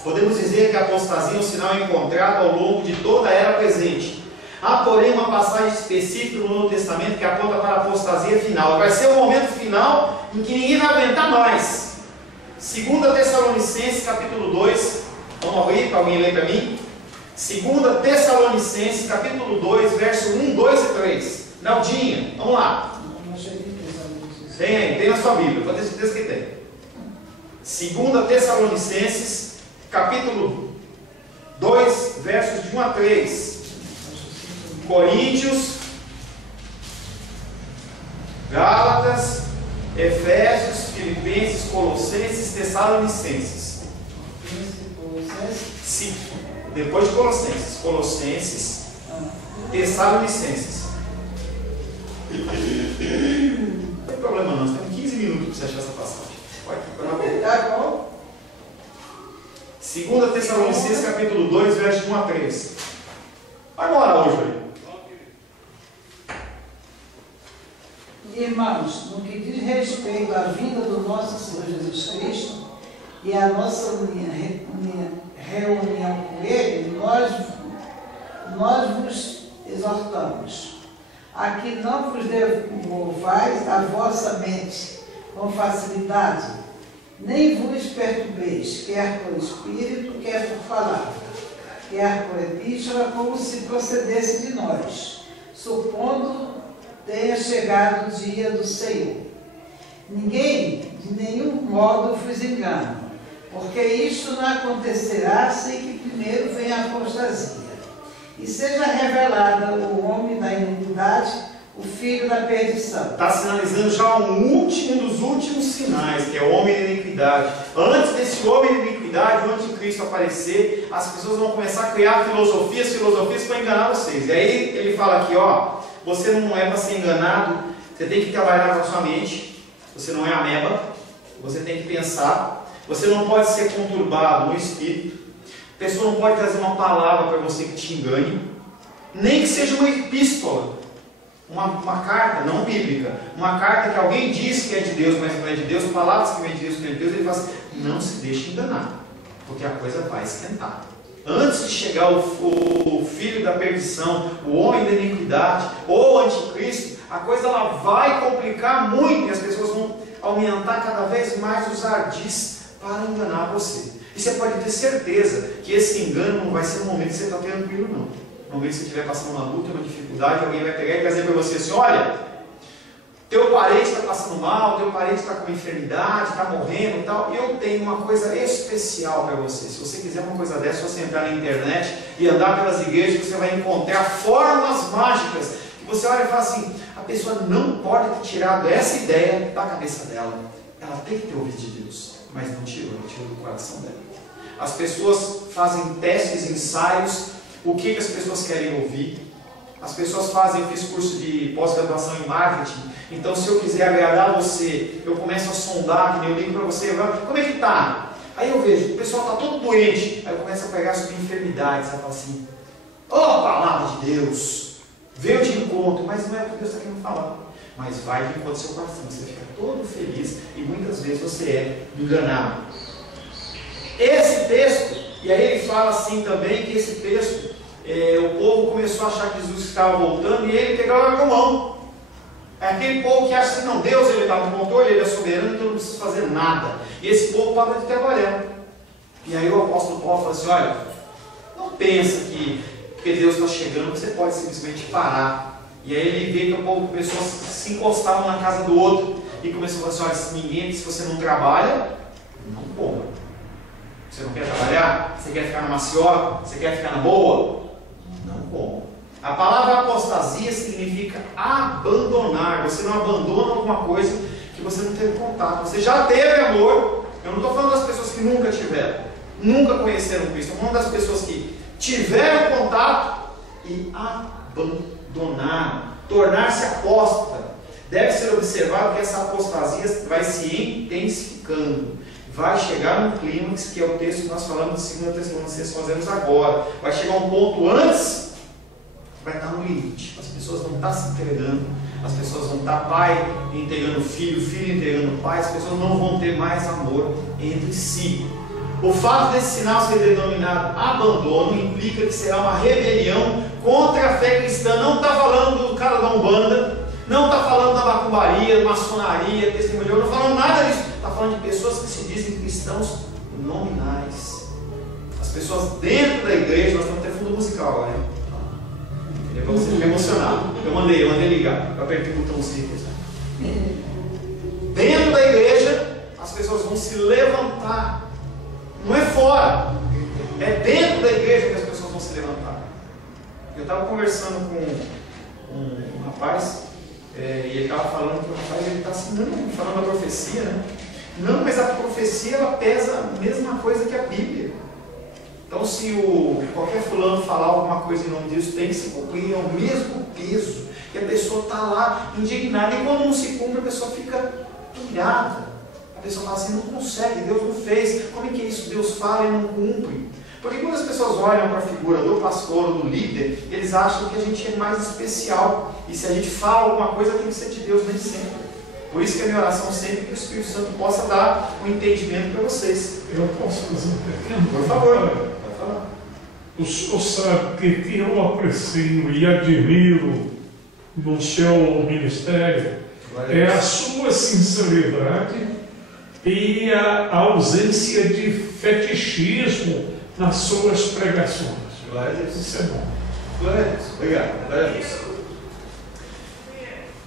podemos dizer que a apostasia é um sinal encontrado ao longo de toda a era presente. Há, porém, uma passagem específica no Novo Testamento que aponta para a apostasia final. Vai ser o momento final em que ninguém vai aguentar mais. 2 Tessalonicenses, capítulo 2. Vamos abrir para alguém ler para mim? 2 Tessalonicenses, capítulo 2, verso 1, 2 e 3. Naldinha, vamos lá. Tem na sua Bíblia, vou ter certeza que tem. 2 Tessalonicenses, capítulo 2, versos de 1 a 3. Coríntios, Gálatas, Efésios, Filipenses, Colossenses, Tessalonicenses. Sim, depois de Colossenses, Tessalonicenses. Não tem problema não, você tem 15 minutos para você achar essa passagem. Pode procurar. Tá bom. 2 Tessalonicenses, capítulo 2, verso 1 a 3. Vai morar hoje aí. Irmãos, no que diz respeito à vinda do nosso Senhor Jesus Cristo e à nossa reunião com Ele, nós vos exortamos a que não vos devolvais a vossa mente com facilidade, nem vos perturbeis, quer por espírito, quer por palavra, quer por epístola, como se procedesse de nós, supondo tenha chegado o dia do Senhor. Ninguém, de nenhum modo, vos engana, porque isto não acontecerá sem que primeiro venha a apostasia, e seja revelada o homem da iniquidade, o filho da perdição. Está sinalizando já um dos últimos sinais, que é o homem da iniquidade. Antes desse homem da iniquidade, o anticristo aparecer, as pessoas vão começar a criar filosofias para enganar vocês. E aí ele fala aqui, ó, você não é para ser enganado, você tem que trabalhar com a sua mente, você não é ameba, você tem que pensar, você não pode ser conturbado no espírito, a pessoa não pode trazer uma palavra para você que te engane, nem que seja uma epístola, uma carta, não bíblica, uma carta que alguém diz que é de Deus, mas não é de Deus, palavras que vem de Deus, que não é de Deus, ele fala assim, não se deixe enganar, porque a coisa vai esquentar. Antes de chegar o filho da perdição, o homem da iniquidade, ou o anticristo, a coisa ela vai complicar muito, e as pessoas vão aumentar cada vez mais os ardis para enganar você. E você pode ter certeza que esse engano não vai ser no momento que você está tranquilo, não. No momento que você estiver passando uma luta, uma dificuldade, alguém vai pegar e trazer para você assim, olha, teu parente está passando mal, teu parente está com enfermidade, está morrendo e tal, e eu tenho uma coisa especial para você. Se você quiser uma coisa dessa, você entrar na internet e andar pelas igrejas, você vai encontrar fórmulas mágicas, que você olha e fala assim, a pessoa não pode ter tirado essa ideia da cabeça dela, ela tem que ter ouvido de Deus, mas não tirou do coração dela. As pessoas fazem testes, ensaios, o que as pessoas querem ouvir. As pessoas fazem, eu fiz curso de pós-graduação em marketing, então se eu quiser agradar você, eu começo a sondar, que nem eu ligo para você, como é que está? Aí eu vejo, o pessoal está todo doente, aí eu começo a pegar sobre enfermidades, aí eu falo assim, palavra de Deus, veio de encontro, mas não é o que Deus está querendo falar, mas vai de encontro ao seu coração, você fica todo feliz e muitas vezes você é enganado. Esse texto, e aí ele fala assim também que esse texto, o povo começou a achar que Jesus estava voltando e ele pegava com a mão. É aquele povo que acha assim, não, Deus ele está no controle, ele é soberano, então não precisa fazer nada. E esse povo para de trabalhar. E aí o apóstolo Paulo fala assim, olha, não pensa que porque Deus está chegando, você pode simplesmente parar. E aí ele vê que o povo começou a se encostar um na casa do outro e começou a falar assim, olha, se você não trabalha, não coma. Você não quer trabalhar? Você quer ficar na maciota? Você quer ficar na boa? Não como. A palavra apostasia significa abandonar. Você não abandona alguma coisa que você não teve contato. Você já teve amor. Eu não estou falando das pessoas que nunca tiveram, nunca conheceram Cristo. Estou falando das pessoas que tiveram contato e abandonaram. Tornar-se apóstata. Deve ser observado que essa apostasia vai se intensificando. Vai chegar num clímax, que é o texto que nós falamos de 2 Tessalonicenses, fazemos agora. Vai chegar um ponto antes, vai estar no limite. As pessoas vão estar se entregando, as pessoas vão estar pai entregando filho, filho entregando pai, as pessoas não vão ter mais amor entre si. O fato desse sinal ser denominado abandono implica que será uma rebelião contra a fé cristã. Não está falando do cara da Umbanda, não está falando da macumbaria, maçonaria, testemunho, não está falando nada disso. Está falando de pessoas que se dizem cristãos nominais. As pessoas dentro da igreja, nós estamos até fundo musical agora, hein? É para você ficar emocionado. Eu mandei ligar, eu apertei o botãozinho aqui. Dentro da igreja, as pessoas vão se levantar. Não é fora, é dentro da igreja que as pessoas vão se levantar. Eu estava conversando com um rapaz, e ele estava falando que o rapaz está assim, falando da profecia, né? Não, mas a profecia ela pesa a mesma coisa que a Bíblia. Então, se qualquer fulano falar alguma coisa em nome de Deus, tem que se cumprir, é o mesmo peso. E a pessoa está lá indignada, e quando não se cumpre, a pessoa fica pilhada. A pessoa fala assim, não consegue, Deus não fez. Como é que é isso? Deus fala e não cumpre. Porque quando as pessoas olham para a figura do pastor ou do líder, eles acham que a gente é mais especial. E se a gente fala alguma coisa, tem que ser de Deus, nem sempre. Por isso que a minha oração sempre é que o Espírito Santo possa dar um entendimento para vocês. Eu posso fazer um pequeno? Por favor, pode falar. O senhor sabe que eu aprecio e admiro no seu ministério é a sua sinceridade e a ausência de fetichismo nas suas pregações. Glória a Deus. Isso é bom. Glória a Deus. Obrigado. Glória a Deus.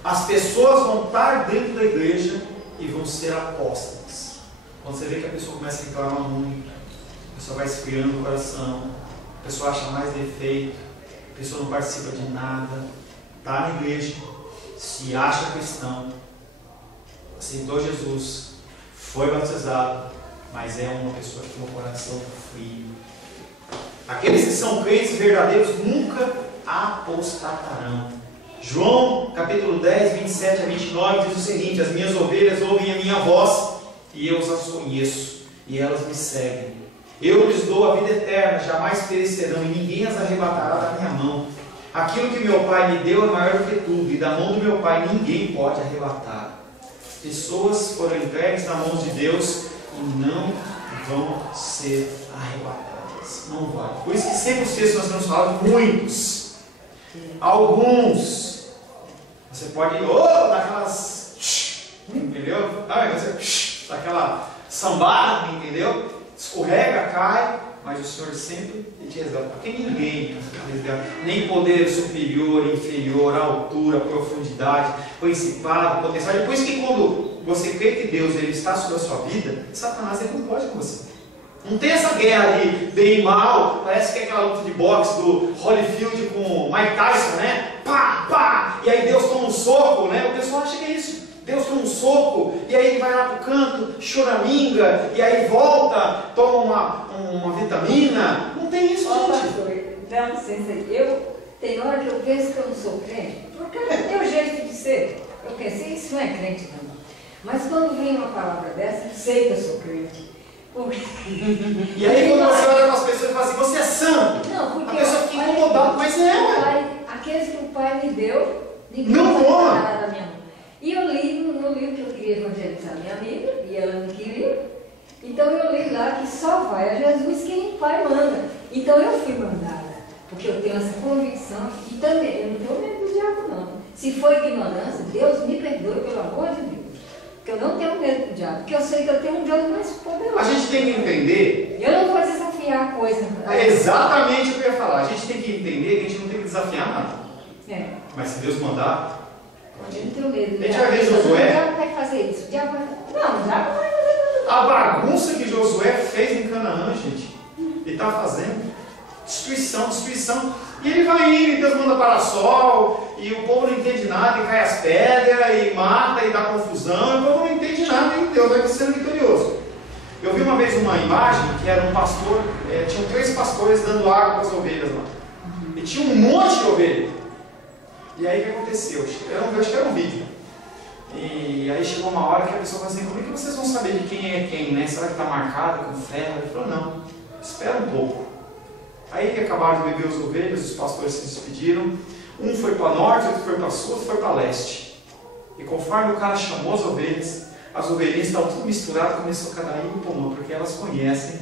As pessoas vão estar dentro da igreja e vão ser apóstatas. Quando você vê que a pessoa começa a reclamar muito, a pessoa vai esfriando o coração, a pessoa acha mais defeito, a pessoa não participa de nada, está na igreja, se acha cristão, aceitou Jesus, foi batizado, mas é uma pessoa que tem um coração frio. Aqueles que são crentes verdadeiros nunca apostatarão. João capítulo 10, 27 a 29 diz o seguinte: as minhas ovelhas ouvem a minha voz e eu as conheço e elas me seguem. Eu lhes dou a vida eterna, jamais perecerão e ninguém as arrebatará da minha mão. Aquilo que meu Pai me deu é maior do que tudo e da mão do meu Pai ninguém pode arrebatar. Pessoas foram entregues na mão de Deus e não vão ser arrebatadas. Não vai. Por isso que sempre os textos nós temos falado muitos. Alguns você pode dar aquelas, entendeu? Você dá aquela sambada, entendeu? Escorrega, cai, mas o Senhor sempre te resgata. Porque ninguém resgata, nem poder superior, inferior, altura, profundidade, principado, potencial. Por isso que quando você crê que Deus ele está sobre a sua vida, Satanás ele não pode com você. Não tem essa guerra ali, bem e mal, parece que é aquela luta de boxe do Holyfield com o Mike Tyson, né? Pá, pá, e aí Deus toma um soco, né? O pessoal acha que é isso. Deus toma um soco, e aí ele vai lá pro canto, choraminga, e aí volta, toma uma vitamina. Não tem isso, gente. Pastor, dá licença aí. Tem hora que eu penso que eu não sou crente, porque é o meu jeito de ser. Eu pensei, isso não é crente não. Mas quando vem uma palavra dessa, eu sei que eu sou crente. E aí quando você olha para as pessoas e fala assim, você é santo. Não, porque a pessoa fica incomodada, mas é. Aqueles que o Pai me deu, ninguém não vai toma tirar da minha mão. E eu li no livro que eu queria evangelizar minha amiga, e ela não queria. Então eu li lá que só vai a Jesus quem o Pai manda. Então eu fui mandada, porque eu tenho essa convicção e também eu não tenho medo do diabo não. Se for ignorância, Deus me perdoe, pelo amor de Deus. Porque eu não tenho medo do diabo, porque eu sei que eu tenho um Deus mais poderoso. A gente tem que entender. Eu não vou desafiar a coisa. É exatamente o que eu ia falar. A gente tem que entender que a gente não tem que desafiar nada. É. Mas se Deus mandar, eu não tenho medo. A gente vai ver Josué. O diabo vai fazer isso. O diabo vai... Não, o diabo não vai fazer isso. A bagunça que Josué fez em Canaã, gente, ele está fazendo destruição, destruição. E ele vai indo, e Deus manda parassol, e o povo não entende nada, e cai as pedras, e mata, e dá confusão, e o povo não entende nada, e Deus vai sendo vitorioso. Eu vi uma vez uma imagem que era um pastor, tinham 3 pastores dando água para as ovelhas lá. E tinha um monte de ovelha. E aí o que aconteceu? Acho que era um vídeo. E aí chegou uma hora que a pessoa falou assim, como é que vocês vão saber de quem é quem, né? Será que está marcado com ferro? Ele falou, não, espera um pouco. Aí que acabaram de beber as ovelhas, os pastores se despediram. Um foi para norte, outro foi para sul, outro foi para leste. E conforme o cara chamou as ovelhinhas estavam tudo misturado, começou a cada um por uma, porque elas conhecem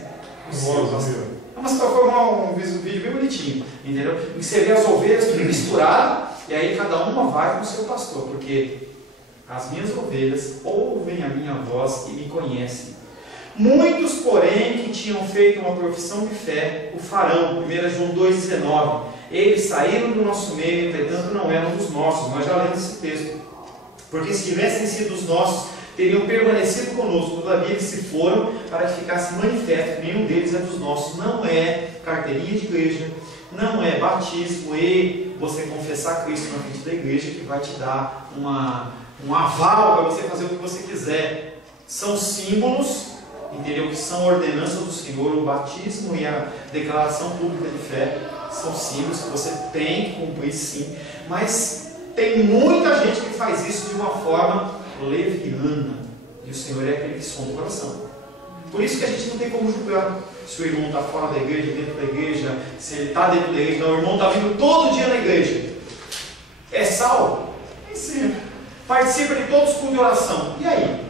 o seu pastor. Mas foi um vídeo bem bonitinho, entendeu? Em que você vê as ovelhas tudo misturado, e aí cada uma vai com o seu pastor, porque as minhas ovelhas ouvem a minha voz e me conhecem. Muitos, porém, que tinham feito uma profissão de fé, o farão. 1 João 2,19. Eles saíram do nosso meio, entretanto não eram dos nossos. Nós já lemos esse texto. Porque se tivessem sido os nossos, teriam permanecido conosco. Todavia eles se foram para que ficasse manifesto que nenhum deles é dos nossos. Não é carteirinha de igreja, não é batismo e você confessar Cristo na frente da igreja que vai te dar um aval para você fazer o que você quiser. São símbolos, entendeu? Que são ordenanças do Senhor. O batismo e a declaração pública de fé são símbolos que você tem que cumprir, sim, mas tem muita gente que faz isso de uma forma leviana, e o Senhor é aquele que sonda o coração. Por isso que a gente não tem como julgar se o irmão está fora da igreja, dentro da igreja, se ele está dentro da igreja. Não, o irmão está vindo todo dia na igreja, é salvo? É sempre. Participa de todos os cultos de oração, e aí?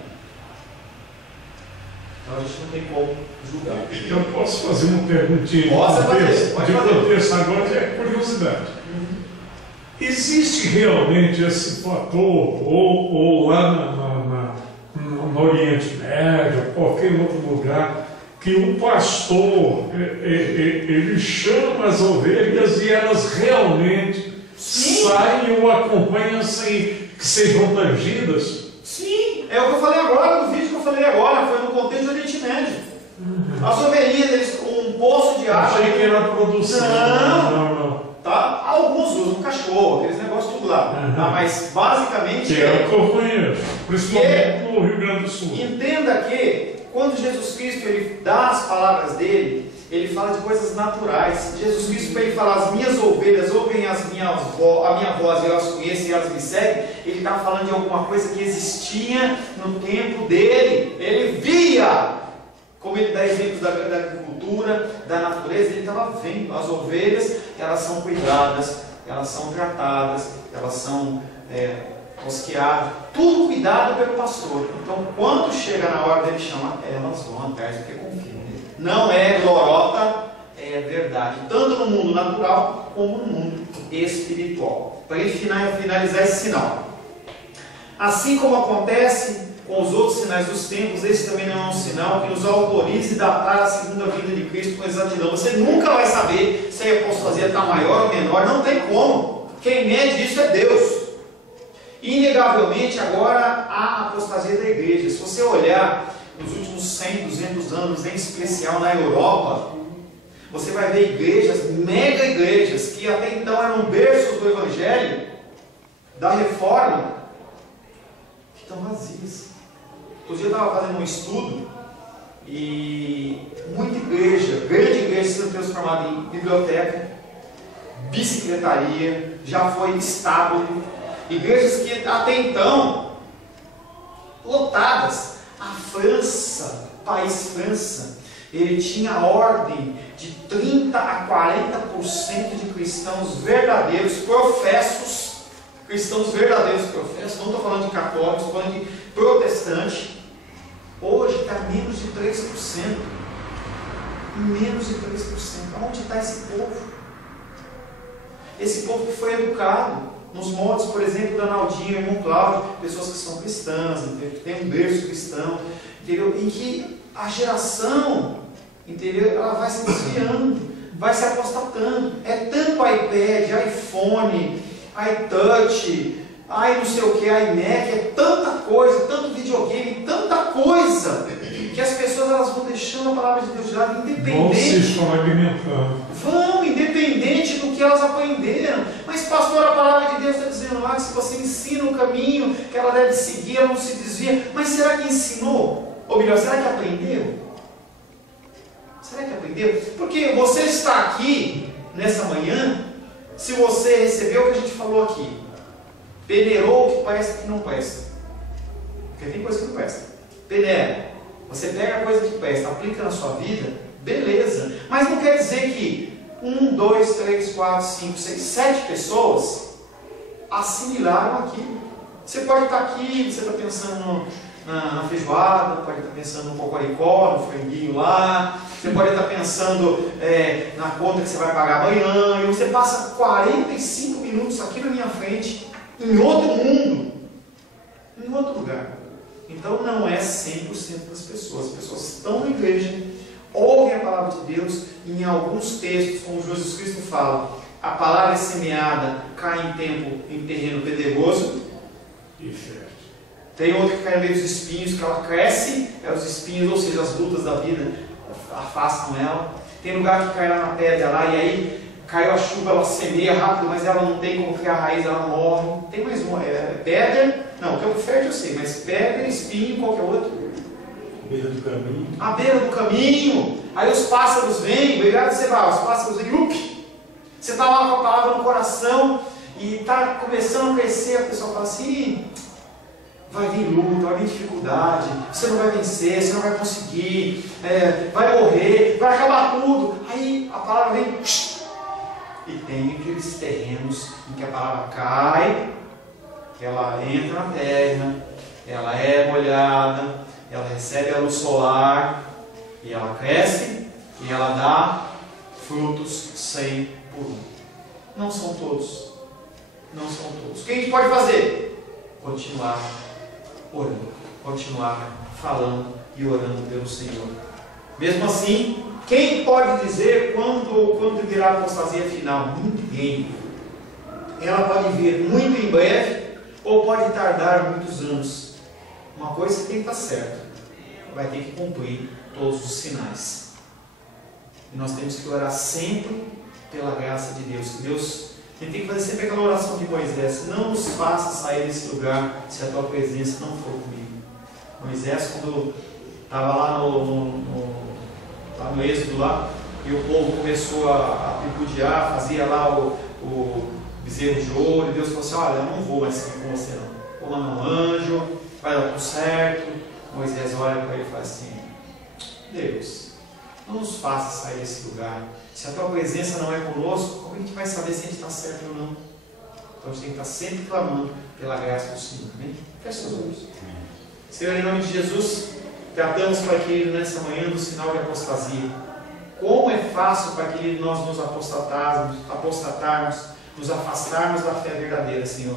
Então a gente não tem como julgar. Eu posso fazer uma perguntinha de contexto agora, é curiosidade. Existe realmente esse fator, ou lá no Oriente Médio, qualquer outro lugar, que o pastor, ele chama as ovelhas e elas realmente saem e o acompanham sem que sejam tangidas? Sim, é o que eu falei agora, no vídeo que eu falei agora, foi no contexto do Oriente Médio. As ovelhinhas, eles com um poço de água. Achei que era produção. Não. Tá? Alguns usam cachorro, aqueles negócios tudo lá. Tá? Mas basicamente. Que é o que eu conheço, principalmente no Rio Grande do Sul. Entenda que quando Jesus Cristo ele dá as palavras dele, ele fala de coisas naturais. Jesus Cristo, para ele falar, as minhas ovelhas ouvem a minha voz e elas conhecem e elas me seguem, ele está falando de alguma coisa que existia no tempo dele. Ele via, como ele dá exemplos da agricultura, da natureza, ele estava vendo. As ovelhas, elas são cuidadas, elas são tratadas, elas são tosqueadas, tudo cuidado pelo pastor. Então, quando chega na hora dele chamar, elas vão atrás porque confiam nele. Não é glorota, é verdade, tanto no mundo natural como no mundo espiritual. Para ele finalizar esse sinal, assim como acontece com os outros sinais dos tempos, esse também não é um sinal que nos autorize a datar a segunda vinda de Cristo com exatidão. Você nunca vai saber se a apostasia está maior ou menor, não tem como. Quem mede isso é Deus. Inegavelmente, agora há apostasia da igreja. Se você olhar nos últimos 100, 200 anos, em especial na Europa, você vai ver igrejas, mega igrejas, que até então eram berços do Evangelho, da Reforma, que estão vazias. Outro dia eu estava fazendo um estudo e muita igreja, grande igreja, sendo transformada em biblioteca, bicicletaria, já foi estábulo, igrejas que até então lotadas. A França, país França, ele tinha ordem de 30 a 40% de cristãos verdadeiros professos, não estou falando de católicos, estou falando de protestante. Hoje está menos de 3%. Menos de 3%. Onde está esse povo? Esse povo que foi educado nos moldes, por exemplo, da Naldinha, irmão Cláudio, pessoas que são cristãs, que têm um berço cristão, entendeu? Em que a geração, entendeu? Ela vai se desviando, vai se apostatando. É tanto iPad, iPhone, iTouch, não sei o que, iMac, é tanta coisa, tanto videogame, tanta coisa, que as pessoas elas vão deixando a palavra de Deus de lado, independente. Independente do que elas aprenderam. Mas pastor, a palavra de Deus está dizendo lá que se você ensina o caminho que ela deve seguir, ela não se desvia. Mas será que ensinou? Ou melhor, será que aprendeu? Será que aprendeu? Porque você está aqui nessa manhã, se você recebeu o que a gente falou aqui, peneirou o que presta e o que não presta. Porque tem coisa que não presta. Peneira. Você pega a coisa que presta, aplica na sua vida, beleza. Mas não quer dizer que 1, 2, 3, 4, 5, 6, 7 pessoas assimilaram aquilo. Você pode estar aqui, você está pensando na feijoada, pode estar pensando no cocoricó, no franguinho lá, você pode estar pensando na conta que você vai pagar amanhã, e você passa 45 minutos aqui na minha frente, em outro mundo, em outro lugar. Então não é 100% das pessoas. As pessoas estão na igreja, ouvem a palavra de Deus, e em alguns textos, como Jesus Cristo fala, a palavra é semeada, cai em terreno pedregoso e fértil. Tem outra que cai no meio dos espinhos, que ela cresce, os espinhos, ou seja, as lutas da vida afastam ela. Tem lugar que cai lá na pedra lá, e aí caiu a chuva, ela semeia rápido, mas ela não tem como criar raiz, ela morre. Tem mais uma, pedra, não, campo fértil eu sei, mas pedra, espinho, qualquer outro. Beira do caminho. A beira do caminho. Aí os pássaros vêm, obrigado você vai, os pássaros vêm, você está lá com a palavra no coração e está começando a crescer, a pessoa fala assim, vai vir luta, vai vir dificuldade, você não vai vencer, você não vai conseguir, vai morrer, vai acabar tudo. Aí a palavra vem, e tem aqueles terrenos em que a palavra cai, ela entra na terra, ela é molhada, ela recebe a luz solar, e ela cresce, e ela dá frutos 100 por 1. Não são todos. não são todos. O que a gente pode fazer? Continuar orando, continuar falando e orando pelo Senhor. Mesmo assim, quem pode dizer quando virá a apostasia final? Ninguém. Ela pode vir muito em breve ou pode tardar muitos anos. Uma coisa tem que estar certa: vai ter que cumprir todos os sinais. E nós temos que orar sempre pela graça de Deus. Que Deus, a gente tem que fazer sempre aquela oração de Moisés: não nos faça sair desse lugar se a tua presença não for comigo. Moisés, quando estava lá no Êxodo lá, e o povo começou a tripudiar, fazia lá o bezerro de ouro, e Deus falou assim: olha, eu não vou mais seguir com você não. Vou mandar um anjo, vai dar tudo certo. Moisés olha para ele e fala assim: Deus, não nos faça sair desse lugar. Se a tua presença não é conosco, como a gente vai saber se a gente está certo ou não? Então a gente tem que estar sempre clamando pela graça do Senhor. Amém? Feche seus olhos. Senhor, em nome de Jesus, tratamos, Pai querido, nessa manhã do sinal de apostasia. Como é fácil, Pai querido, nós nos apostatarmos, nos afastarmos da fé verdadeira, Senhor.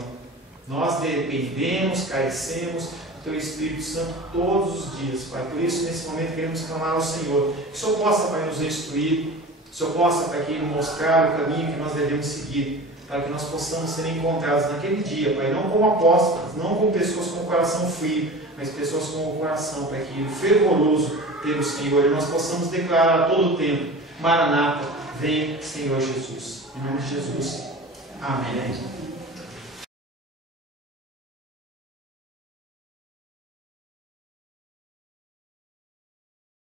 Nós dependemos, carecemos do Teu Espírito Santo todos os dias, Pai. Por isso, nesse momento, queremos clamar ao Senhor. Que o Senhor possa, Pai, nos instruir. Que o Senhor possa, Pai, querido, mostrar o caminho que nós devemos seguir, para que nós possamos ser encontrados naquele dia, Pai, não como apóstolos, não como pessoas com o coração frio, mas pessoas com o coração, Pai querido, fervoroso pelo Senhor, e nós possamos declarar a todo tempo: Maranata, vem, Senhor Jesus. Em nome de Jesus. Amém.